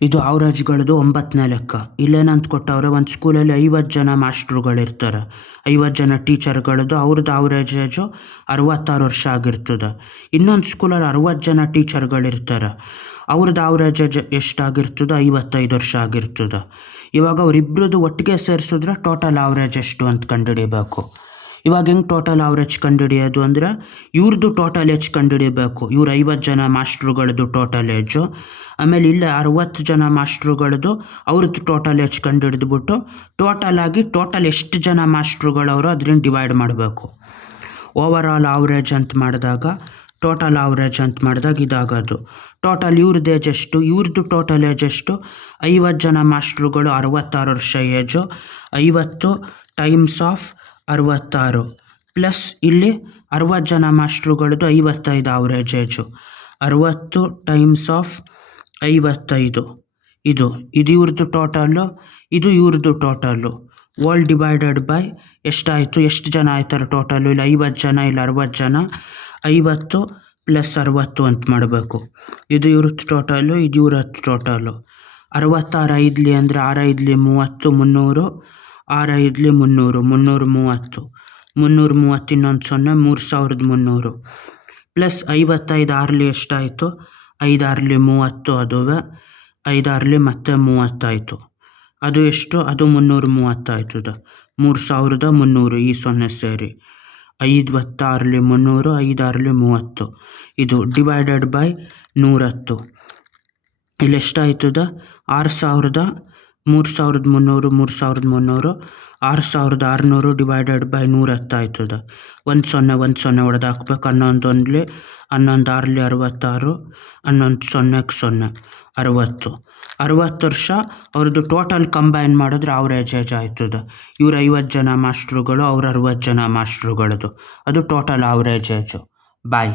ಇದು ಅವರೇಜ್ಗಳದ್ದು 9ನೇ ಲೆಕ್ಕ. ಇಲ್ಲೇನಂತ ಕೊಟ್ಟವ್ರೆ, ಒಂದು ಸ್ಕೂಲಲ್ಲಿ 50 ಜನ ಮಾಸ್ಟ್ರುಗಳಿರ್ತಾರೆ, 50 ಜನ ಟೀಚರ್ಗಳದ್ದು ಅವ್ರದ್ದು ಅವರೇಜ್ ಏಜು 66 ವರ್ಷ ಆಗಿರ್ತದೆ. ಇನ್ನೊಂದು ಸ್ಕೂಲಲ್ಲಿ 60 ಜನ ಟೀಚರ್ಗಳಿರ್ತಾರೆ, ಅವ್ರದ್ದು ಅವರೇಜ್ ಏಜ್ ಎಷ್ಟಾಗಿರ್ತದೆ, 55 ವರ್ಷ ಆಗಿರ್ತದೆ. ಇವಾಗ ಅವರಿಬ್ಬರದ್ದು ಒಟ್ಟಿಗೆ ಸೇರಿಸಿದ್ರೆ ಟೋಟಲ್ ಅವರೇಜ್ ಎಷ್ಟು ಅಂತ ಕಂಡುಹಿಡಿಬೇಕು. ಇವಾಗ ಹೆಂಗೆ ಟೋಟಲ್ ಅವರೇಜ್ ಕಂಡುಹಿಡಿಯೋದು ಅಂದರೆ, ಇವ್ರದ್ದು ಟೋಟಲ್ ಏಜ್ ಕಂಡುಹಿಡಿಬೇಕು. ಇವ್ರು 50 ಜನ ಮಾಸ್ಟ್ರುಗಳದ್ದು ಟೋಟಲ್ ಏಜು, ಆಮೇಲೆ ಇಲ್ಲೇ 60 ಜನ ಮಾಸ್ಟ್ರುಗಳದ್ದು ಅವ್ರದ್ದು ಟೋಟಲ್ ಏಜ್ ಕಂಡುಹಿಡಿದ್ಬಿಟ್ಟು ಟೋಟಲ್ ಎಷ್ಟು ಜನ ಮಾಸ್ಟ್ರುಗಳವರು ಅದರಿಂದ ಡಿವೈಡ್ ಮಾಡಬೇಕು. ಓವರ್ ಆಲ್ ಅವರೇಜ್ ಅಂತ ಮಾಡಿದಾಗ, ಟೋಟಲ್ ಅವರೇಜ್ ಅಂತ ಮಾಡಿದಾಗ ಇದಾಗೋದು. ಟೋಟಲ್ ಇವ್ರದ್ದು ಏಜ್ ಎಷ್ಟು, ಇವ್ರದ್ದು ಟೋಟಲ್ ಏಜ್ ಎಷ್ಟು, 50 ಜನ ಮಾಸ್ಟ್ರುಗಳು 66 ವರ್ಷ ಏಜು, 50 ಟೈಮ್ಸ್ ಆಫ್ 66 ಪ್ಲಸ್ ಇಲ್ಲಿ 60 ಜನ ಮಾಸ್ಟ್ರುಗಳದ್ದು 55 ಅವರೇಜ್ ಏಜು, 60 ಟೈಮ್ಸ್ ಆಫ್ 55 ಇದು ಇವ್ರದ್ದು ಟೋಟಲ್ಲು, ಇದು ಇವ್ರದ್ದು ಟೋಟಲ್ಲು. ಓಲ್ ಡಿವೈಡೆಡ್ ಬೈ ಎಷ್ಟಾಯಿತು, ಎಷ್ಟು ಜನ ಆಯ್ತಾರೆ ಟೋಟಲ್ಲು, ಇಲ್ಲಿ 50 ಜನ, ಇಲ್ಲಿ 60 ಜನ, 50 ಪ್ಲಸ್ 60 ಅಂತ ಮಾಡಬೇಕು. ಇದು ಇವ್ರದ್ದು ಟೋಟಲ್ಲು, ಇದು ಇವ್ರದ್ದು ಟೋಟಲ್ಲು. 66 ಐದ್ಲಿ ಅಂದರೆ 6 ಐದ್ಲಿ 30, 300, 6 ಐದ್ಲಿ 300, 330, 330 ಇನ್ನೊಂದು 0, 3300 ಪ್ಲಸ್ 55 6ಲಿ ಎಷ್ಟಾಯಿತು, 5 6ಲಿ 30, ಅದುವೇ 5 6ಲಿ ಮತ್ತೆ 30 ಆಯಿತು. ಅದು ಎಷ್ಟು, ಅದು 330 ಆಯ್ತದ, 3300 ಈ 0 ಸೇರಿ. 5 6ಲಿ 300, 5 6ಲಿ 30, ಇದು ಡಿವೈಡೆಡ್ ಬೈ 110. ಇಲ್ಲಿ ಎಷ್ಟಾಯ್ತದ, 6300, 3300, 6600 ಡಿವೈಡೆಡ್ ಬೈ 110 ಆಯ್ತದ. 1 0 ಹೊಡೆದು ಹಾಕ್ಬೇಕು. 11 1ಲಿ 11 6ಲಿ 66, 11 0ಕ್ಕೆ 0, 60 ವರ್ಷ ಅವ್ರದ್ದು ಟೋಟಲ್ ಕಂಬೈನ್ ಮಾಡಿದ್ರೆ ಅವರೇಜ್ ಏಜ್ ಆಯ್ತದೆ. ಇವ್ರು 50 ಜನ ಮಾಸ್ಟ್ರುಗಳು, ಅವ್ರು 60 ಜನ ಮಾಸ್ಟ್ರುಗಳದು, ಅದು ಟೋಟಲ್ ಅವರೇಜ್ ಏಜು. ಬಾಯ್.